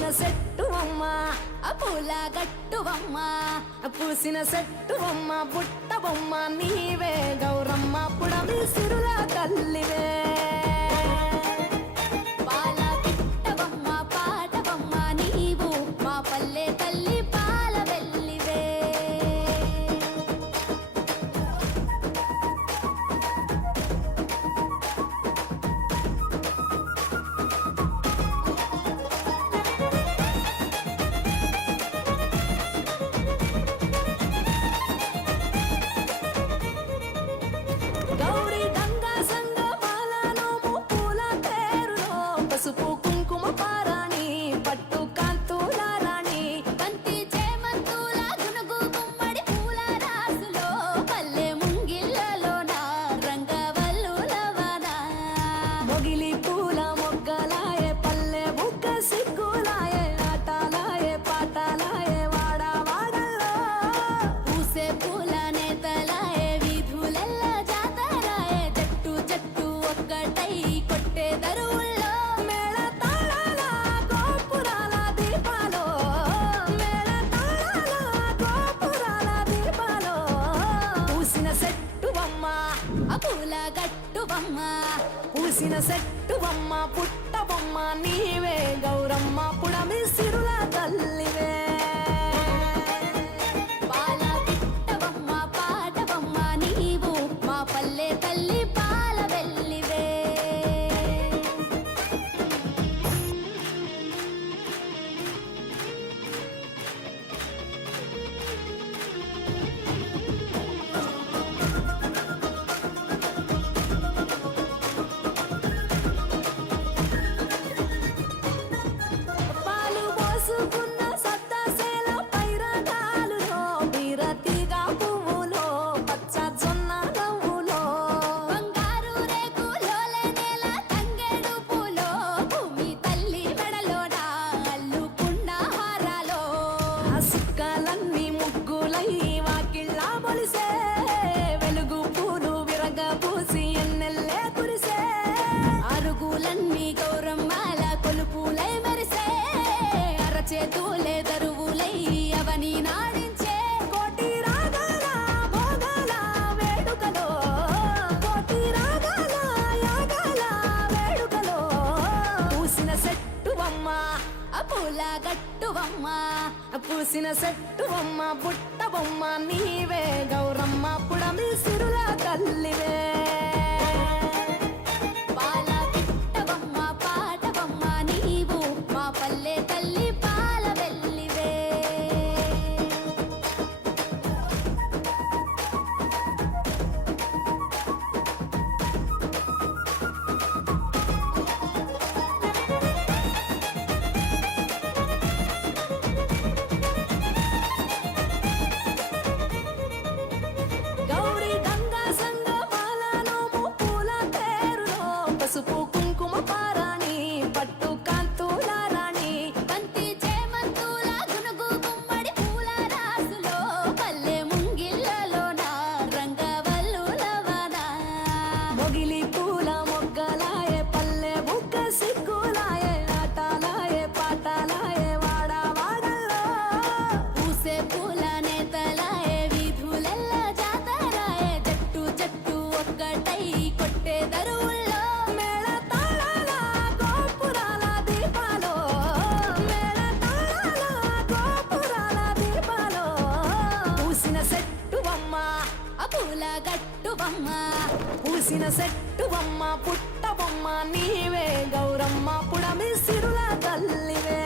పూసిన సెట్టువమ్మ పూల గట్టువమ్మ పూసిన సెట్టువమ్మ బుట్ట బొమ్మ నీవే గౌరమ్మ పుడమి సిరుల తల్లివే పాల పిట్టవమ్మ పాటవమ్మ నీవు మా పల్లె తల్లి పాల వెల్లివే పసుపు కుంకుమ పారాణి పట్టు కాంతుల రాణి బంతి చేమంతుల గునుగు గుమ్మడి పూల రాసులో పల్లె ముంగిళ్ళలోన రంగవల్లులవన మొగిలి పూల మొగ్గలాయే పల్లె బుగ్గ సిగ్గులాయే ఆటలాయే పాటలాయే వాడ వాడల్లో పూసే పూల నేతలాయే వీధులెల్ల జాతరాయే జట్టు జట్టు ఒక్కటై కొట్టే దరువుల్లో పూల గట్టువమ్మ పూసిన సెట్టువమ్మ పుట్ట బొమ్మ నీవే గౌరమ్మ పుడమి సిరుల తల్లివే పాల పిట్టవమ్మ పాటవమ్మ నీవు మా పల్లె తల్లి పాల వెల్లివే వెలుగు పూలు విరగబూసి ఎన్నెల్లే కురిసే అరుగులన్నీ గౌరమ్మాల కొలుపులై మెరిసే అరచేతులే దరువులై అవని నాడించే కోటి రాగాల భోగాల వేడుకలో కోటి రాగాల యాగాల వేడుకలో పూసిన సెట్టువమ్మ పూల గట్టువమ్మ పూసిన సెట్టువమ్మ బుట్ట బొమ్మ నీవే గౌరమ్మ పుడమి సిరుల తల్లివే పాల పిట్టవమ్మ పాటవమ్మ నీవు మా పల్లె తల్లి పాల వెల్లివే పసుపు కుంకుమ పారాణి పట్టు కాంతుల రాణి బంతి చేమంతుల గునుగు గుమ్మడి పూల రాసులో పల్లె ముంగిళ్ళలోన రంగవల్లులవన మొగిలి పూల మొగ్గలాయే పల్లె బుగ్గ సిగ్గులాయే ఆటలాయే పాటలాయే వాడ వాడల్లో పూసే పూల నేతలాయే వీధులెల్ల జాతరాయే జట్టు జట్టు ఒక్కటై కొట్టే దరువుల్లో పూల గట్టువమ్మ పూసిన సెట్టువమ్మ పుట్ట బొమ్మ నీవే గౌరమ్మ పుడమి సిరుల తల్లివే